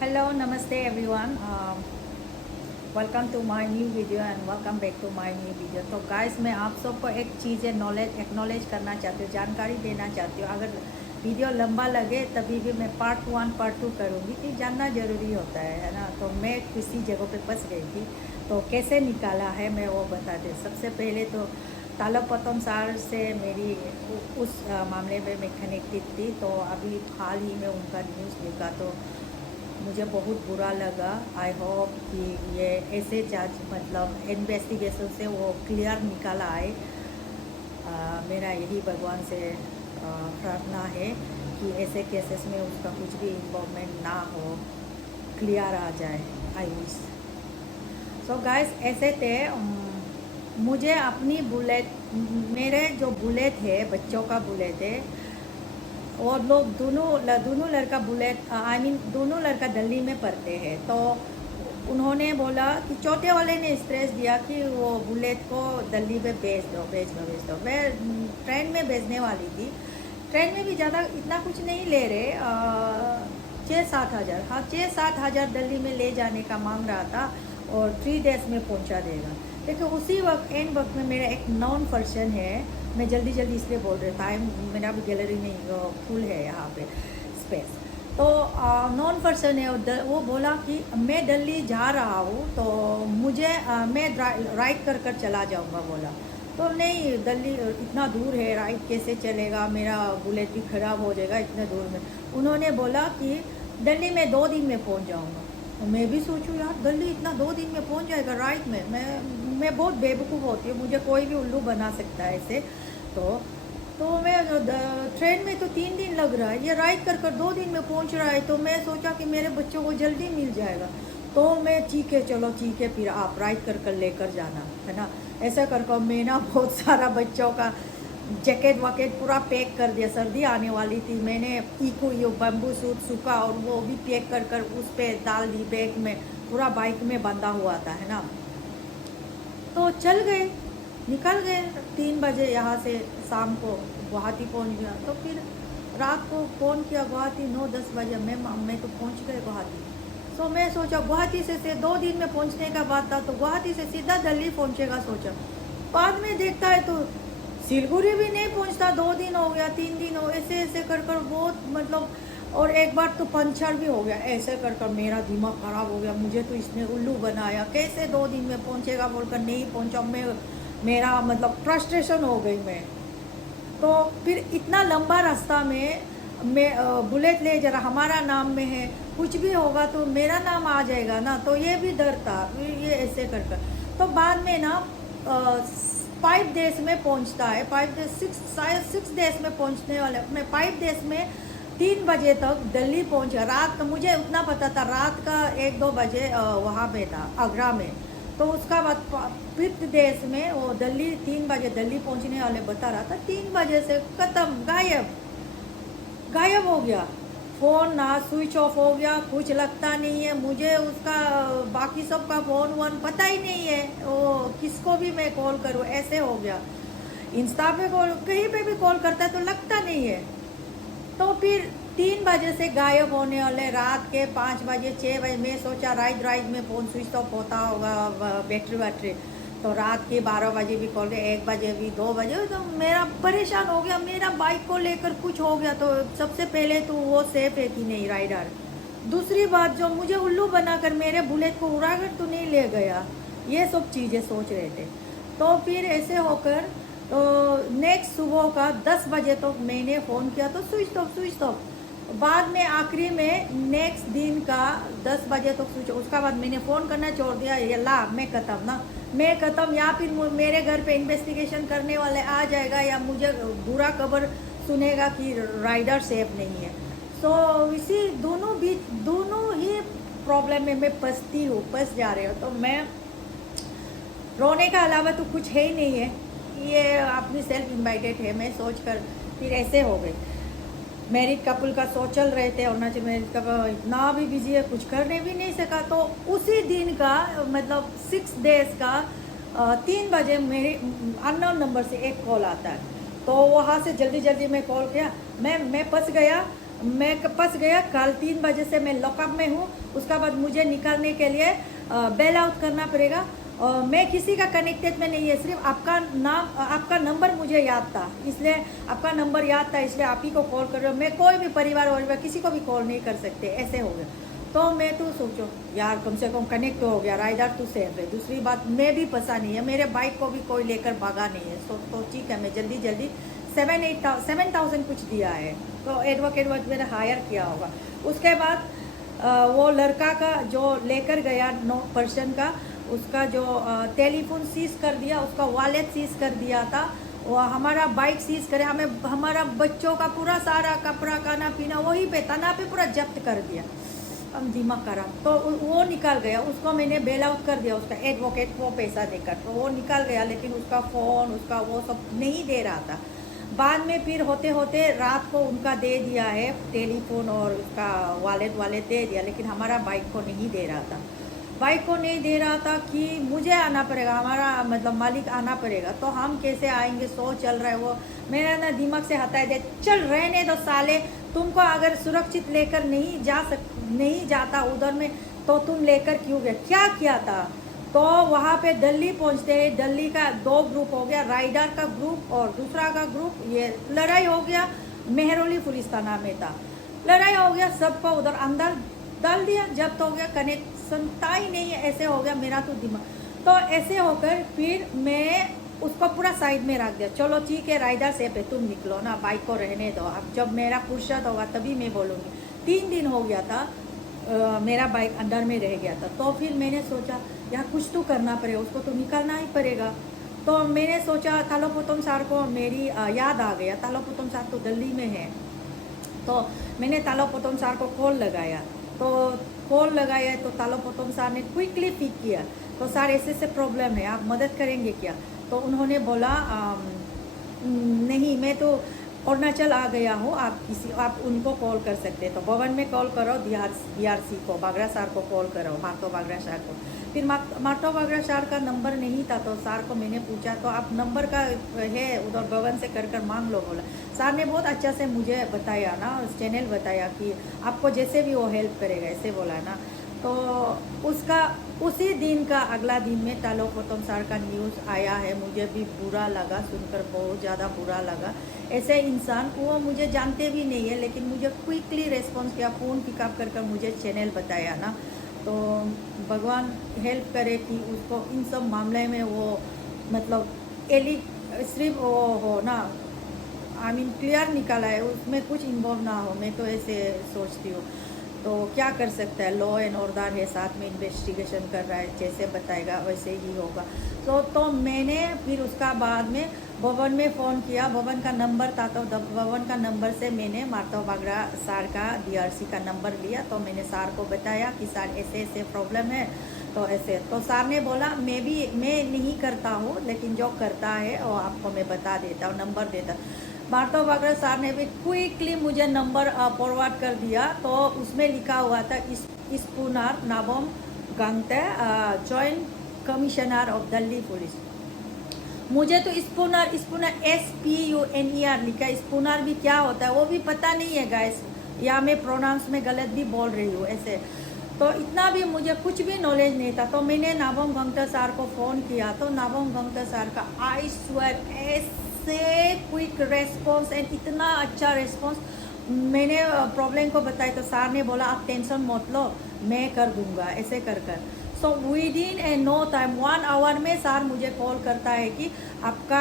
Hello, namaste everyone. Welcome to my new video and welcome back to my new video. तो guys, मैं आप सबको एक चीज़ें नॉलेज एक्नॉलेज करना चाहती हूँ, जानकारी देना चाहती हूँ। अगर वीडियो लंबा लगे तभी भी मैं पार्ट 1 पार्ट 2 करूँगी कि जानना ज़रूरी होता है ना। तो मैं किसी जगह पे फंस गई थी, तो कैसे निकाला है मैं वो बता दें। सबसे पहले तो तालपतम सार से मेरी उस मामले में मैं कनेक्टेड थी। तो अभी हाल ही में उनका न्यूज़ देखा तो मुझे बहुत बुरा लगा। आई होप कि ये ऐसे जांच मतलब इन्वेस्टिगेशन से वो क्लियर निकाला आए। मेरा यही भगवान से प्रार्थना है कि ऐसे केसेस में उसका कुछ भी इन्वॉल्वमेंट ना हो, क्लियर आ जाए। I wish. सो गाइस, ऐसे थे मुझे अपनी बुलेट, मेरे जो बुलेट है बच्चों का बुलेट है, और लोग दोनों लड़का बुलेट आई मीन दोनों लड़का दिल्ली में पढ़ते हैं। तो उन्होंने बोला कि चौथे वाले ने स्ट्रेस दिया कि वो बुलेट को दिल्ली में भेज दो भेज दो भेज दो। मैं ट्रेन में भेजने वाली थी। ट्रेन में भी ज़्यादा इतना कुछ नहीं ले रहे, 6-7 हज़ार, हाँ 6-7 हज़ार दिल्ली में ले जाने का मांग रहा था और 3 डेज में पहुंचा देगा। देखो उसी वक्त एंड वक्त में मेरा एक नॉन पर्सन है, मैं जल्दी जल्दी इसलिए बोल रही टाइम मेरा भी गैलरी में फुल है यहाँ पे स्पेस। तो नॉन पर्सन है और वो बोला कि मैं दिल्ली जा रहा हूँ तो मुझे मैं राइड कर कर चला जाऊँगा बोला। तो नहीं, दिल्ली इतना दूर है, राइड कैसे चलेगा, मेरा बुलेट भी ख़राब हो जाएगा इतने दूर में। उन्होंने बोला कि दिल्ली में 2 दिन में पहुँच जाऊँगा। तो मैं भी सोचूं यार दिल्ली इतना 2 दिन में पहुंच जाएगा राइट में। मैं बहुत बेवकूफ़ होती हूँ, मुझे कोई भी उल्लू बना सकता है ऐसे। तो मैं ट्रेन में तो 3 दिन लग रहा है, ये राइड कर कर 2 दिन में पहुंच रहा है। तो मैं सोचा कि मेरे बच्चों को जल्दी मिल जाएगा। तो मैं ठीक है चलो ठीक है, फिर आप राइड कर कर लेकर जाना है ना। ऐसा कर कर मैं ना बहुत सारा बच्चों का जैकेट वैकेट पूरा पैक कर दिया। सर्दी आने वाली थी, मैंने इको ये बम्बू सूट सूखा और वो भी पैक कर कर उस पर डाल दी बैग में, पूरा बाइक में बंधा हुआ था है ना। तो चल गए, निकल गए 3 बजे यहाँ से, शाम को गुवाहाटी पहुँच गया। तो फिर रात को फ़ोन किया गुवाहाटी 9-10 बजे, मैं तो पहुँच गए गुवाहाटी। तो मैं सोचा गुवाहाटी से 2 दिन में पहुँचने का बात था, तो गुवाहाटी से सीधा दिल्ली पहुँचेगा सोचा। बाद में देखता है तो सिलगुड़ी भी नहीं पहुंचता, 2 दिन हो गया 3 दिन हो, ऐसे ऐसे कर कर बहुत मतलब। और एक बार तो पंचर भी हो गया। ऐसे कर कर मेरा दिमाग ख़राब हो गया, मुझे तो इसने उल्लू बनाया, कैसे 2 दिन में पहुंचेगा बोलकर नहीं पहुंचा। मेरा मतलब फ्रस्ट्रेशन हो गई मैं। तो फिर इतना लंबा रास्ता में मैं बुलेट ले जरा हमारा नाम में है, कुछ भी होगा तो मेरा नाम आ जाएगा ना, तो ये भी डर था। ये ऐसे कर कर तो बाद में ना 5 डेज में पहुंचता है, 5 डेज 6 शायद 6 डेज में पहुंचने वाले। मैं 5 डेज में 3 बजे तक दिल्ली पहुंच गया। रात का मुझे उतना पता था, रात का 1-2 बजे वहाँ पे था आगरा में। तो उसका बाद 5th डेज में वो दिल्ली 3 बजे दिल्ली पहुंचने वाले बता रहा था, 3 बजे से ख़त्म, गायब गायब हो गया। फ़ोन ना स्विच ऑफ हो गया, कुछ लगता नहीं है मुझे उसका। बाकी सब का फ़ोन वोन पता ही नहीं है, वो किसको भी मैं कॉल करूँ ऐसे हो गया। इंस्टा पे कॉल, कहीं पे भी कॉल करता है तो लगता नहीं है। तो फिर 3 बजे से गायब होने वाले, रात के 5 बजे 6 बजे मैं सोचा राइड राइड में फ़ोन स्विच ऑफ होता होगा, बैटरी वैटरी। तो रात के 12 बजे भी कॉल गए, 1 बजे भी, 2 बजे। तो मेरा परेशान हो गया, मेरा बाइक को लेकर कुछ हो गया तो सबसे पहले तो वो सेफ है कि नहीं राइडर। दूसरी बात, जो मुझे उल्लू बनाकर मेरे बुलेट को उड़ाकर तो नहीं ले गया, ये सब चीज़ें सोच रहे थे। तो फिर ऐसे होकर तो नेक्स्ट सुबह का 10 बजे तक मैंने फ़ोन किया तो स्विच ऑफ। बाद में आखिरी में नेक्स्ट दिन का 10 बजे तक स्विच, उसका बाद मैंने फ़ोन करना छोड़ दिया। ये ला मैं ख़त्म ना, मैं ख़त्म, या फिर मेरे घर पे इन्वेस्टिगेशन करने वाले आ जाएगा या मुझे बुरा खबर सुनेगा कि राइडर सेफ नहीं है। सो इसी दोनों ही प्रॉब्लम में मैं फंस जा रही हूँ। तो मैं रोने का अलावा तो कुछ है ही नहीं है, ये अपनी सेल्फ इन्वाइटेड है। मैं सोच कर फिर ऐसे हो गई। मैरिड कपल का शो चल रहे थे, अरुणाचल मैरिड कपल इतना भी बिजी है, कुछ करने भी नहीं सका। तो उसी दिन का मतलब 6 डेज का 3 बजे मेरे अननोन नंबर से एक कॉल आता है। तो वहाँ से जल्दी जल्दी मैं कॉल किया, मैं फंस गया। मैं फंस गया। कल 3 बजे से मैं लॉकअप में हूँ। उसका बाद मुझे निकालने के लिए बेल आउट करना पड़ेगा। और मैं किसी का कनेक्टेड में नहीं है, सिर्फ आपका नाम, आपका नंबर मुझे याद था, इसलिए आपका नंबर याद था, इसलिए आप ही को कॉल कर रहे हो। मैं कोई भी परिवार और किसी को भी कॉल नहीं कर सकते, ऐसे हो गया। तो मैं तो सोचो यार, कम से कम कनेक्ट हो गया, राइडर तो सेफ है। दूसरी बात, मैं भी फंसा नहीं है, मेरे बाइक को भी कोई लेकर भागा नहीं है। तो ठीक है, मैं जल्दी जल्दी 7,000 कुछ दिया है, तो एडवोकेट मेरा हायर किया होगा। उसके बाद वो लड़का का जो लेकर गया 9 पर्सन का, उसका जो टेलीफोन सीज कर दिया, उसका वॉलेट सीज कर दिया था, वो हमारा बाइक सीज करे, हमें हमारा बच्चों का पूरा सारा कपड़ा खाना पीना वहीं पे तना पे पूरा जब्त कर दिया। हम दिमाग खराब, तो वो निकाल गया। उसको मैंने बेल आउट कर दिया, उसका एडवोकेट को पैसा देकर, तो वो निकाल गया। लेकिन उसका फ़ोन, उसका वो सब नहीं दे रहा था। बाद में फिर होते होते रात को उनका दे दिया है, टेलीफोन और उसका वॉलेट दे दिया, लेकिन हमारा बाइक को नहीं दे रहा था। बाइक को नहीं दे रहा था कि मुझे आना पड़ेगा, हमारा मतलब मालिक आना पड़ेगा। तो हम कैसे आएंगे, सो चल रहा है वो। मेरा ना दिमाग से हटाए दे, चल रहने दो साले, तुमको अगर सुरक्षित लेकर नहीं जाता उधर में, तो तुम लेकर क्यों गए, क्या किया था। तो वहाँ पे दिल्ली पहुँचते हैं, दिल्ली का 2 ग्रुप हो गया, राइडर का ग्रुप और दूसरा का ग्रुप। ये लड़ाई हो गया, मेहरौली पुलिस थाना में था, लड़ाई हो गया, सबको उधर अंदर डाल दिया, जब्त हो गया, कनेक्शन था ही नहीं है, ऐसे हो गया मेरा तो दिमाग। तो ऐसे होकर फिर मैं उसको पूरा साइड में रख दिया। चलो ठीक है, राइडर सेफ है, तुम निकलो ना, बाइक को रहने दो, अब जब मेरा फुर्सत होगा तभी मैं बोलूँगी। 3 दिन हो गया था, मेरा बाइक अंदर में रह गया था। तो फिर मैंने सोचा यार कुछ तो करना पड़ेगा, उसको तो निकालना ही पड़ेगा। तो मैंने सोचा तालोपुतम सार को मेरी याद आ गया, तालोपुतम सार तो दिल्ली में है। तो मैंने तालोपुतम सार को कॉल लगाया, तो कॉल लगाया तो तालोपुतम सार ने क्विकली पिक किया। तो सर ऐसे ऐसे प्रॉब्लम है, आप मदद करेंगे क्या। तो उन्होंने बोला नहीं, मैं तो अरुणाचल आ गया हूँ, आप उनको कॉल कर सकते हैं। तो भवन में कॉल करो, DRC को, बागरा सार को कॉल करो, मार्तो बागरा सार को। फिर मार्तो बागरा सार का नंबर नहीं था, तो सार को मैंने पूछा, तो आप नंबर का है उधर भवन से कर मांग लो, बोला। सार ने बहुत अच्छा से मुझे बताया ना, चैनल बताया कि आपको जैसे भी वो हेल्प करेगा, ऐसे बोला ना। तो उसका उसी दिन का अगला दिन में तालोपुतम सार का न्यूज़ आया है। मुझे भी बुरा लगा, सुनकर बहुत ज़्यादा बुरा लगा। ऐसे इंसान, वो मुझे जानते भी नहीं है, लेकिन मुझे क्विकली रेस्पॉन्स किया, फ़ोन पिकअप कर मुझे चैनल बताया ना। तो भगवान हेल्प करे कि उसको इन सब मामले में वो मतलब सिर्फ वो हो ना, आई मीन क्लियर निकाला है, उसमें कुछ इन्वॉल्व ना हो। मैं तो ऐसे सोचती हूँ। तो क्या कर सकता है, लॉ एंड ऑर्डर है, साथ में इन्वेस्टिगेशन कर रहा है, जैसे बताएगा वैसे ही होगा। तो मैंने फिर उसका बाद में भवन में फ़ोन किया, भवन का नंबर था, तो भवन का नंबर से मैंने मार्तो बागरा सार का DRC का नंबर लिया। तो मैंने सार को बताया कि सर ऐसे ऐसे प्रॉब्लम है, तो ऐसे। तो सर ने बोला मैं नहीं करता हूँ, लेकिन जो करता है वो आपको मैं बता देता हूँ, नंबर देता। मार्तो बागरा सार ने भी क्विकली मुझे नंबर फॉरवर्ड कर दिया। तो उसमें लिखा हुआ था Spooner Nabam Gangte, joint commissioner of Delhi police. मुझे तो स्पूनर SPUNER लिखा है, स्पूनर भी क्या होता है वो भी पता नहीं है गाइस, या मैं प्रोनाउंस में गलत भी बोल रही हूँ ऐसे। तो इतना भी मुझे कुछ भी नॉलेज नहीं था। तो मैंने नाबम गंगता सार को फ़ोन किया, तो नाबम गंगता सार का आई स्वेयर ऐसे क्विक रेस्पॉन्स एंड इतना अच्छा रेस्पॉन्स। मैंने प्रॉब्लम को बताया, तो सार ने बोला आप टेंशन मत लो, मैं कर दूंगा, ऐसे कर so within a no time 1 hour में सार मुझे कॉल करता है कि आपका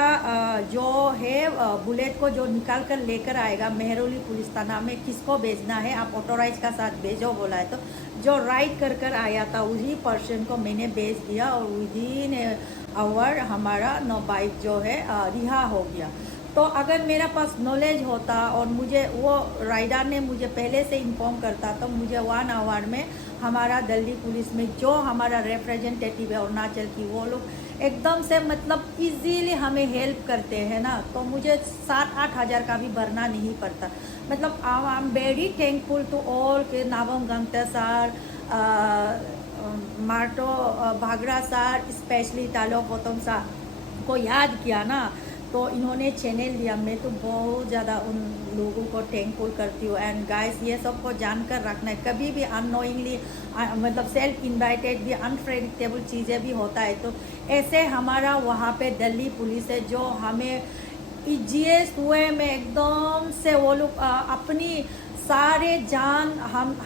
जो है बुलेट को जो निकाल कर लेकर आएगा मेहरौली पुलिस थाना में, किसको भेजना है, आप ऑटोराइज का साथ भेजो, बोला है। तो जो राइड कर आया था उसी पर्सन को मैंने भेज दिया, और विद इन ए आवर हमारा बाइक जो है रिहा हो गया। तो अगर मेरा पास नॉलेज होता और मुझे वो राइडर ने मुझे पहले से इन्फॉर्म करता, तो मुझे 1 आवर में हमारा दिल्ली पुलिस में जो हमारा रिप्रेजेंटेटिव है अरुणाचल की, वो लोग एकदम से मतलब इजीली हमें हेल्प करते हैं ना। तो मुझे 7-8 हज़ार का भी भरना नहीं पड़ता। मतलब I am very thankful to all के नाबम गंगता सार, मार्टो बागरा सार, स्पेशली तालोपुतम सार को याद किया ना, तो इन्होंने चैनल दिया। मैं तो बहुत ज़्यादा उन लोगों को थैंकफुल करती हूँ। एंड गाइस ये सबको जानकर रखना है, कभी भी अननोइंगली मतलब सेल्फ इन्वाइटेड भी अनप्रेडिक्टेबल चीज़ें भी होता है, तो ऐसे हमारा वहाँ पे दिल्ली पुलिस है जो हमें इजीएस्ट वे में एकदम से वो लोग अपनी सारे जान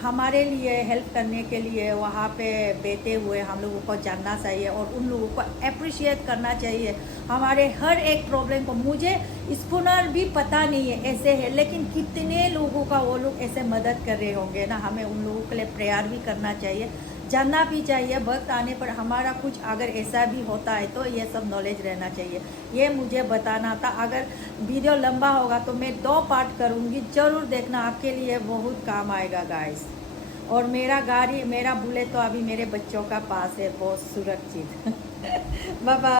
हमारे लिए हेल्प करने के लिए वहाँ पे बैठे हुए हम लोगों को जानना चाहिए और उन लोगों को अप्रिशिएट करना चाहिए। हमारे हर एक प्रॉब्लम को, मुझे स्पूनर भी पता नहीं है ऐसे है, लेकिन कितने लोगों का वो लोग ऐसे मदद कर रहे होंगे ना, हमें उन लोगों के लिए प्रेयर भी करना चाहिए, जानना भी चाहिए। वक्त आने पर हमारा कुछ अगर ऐसा भी होता है तो ये सब नॉलेज रहना चाहिए। ये मुझे बताना था। अगर वीडियो लंबा होगा तो मैं 2 पार्ट करूँगी, ज़रूर देखना, आपके लिए बहुत काम आएगा गाइस। और मेरा बुलेट तो अभी मेरे बच्चों का पास है, बहुत सुरक्षित। Bye bye.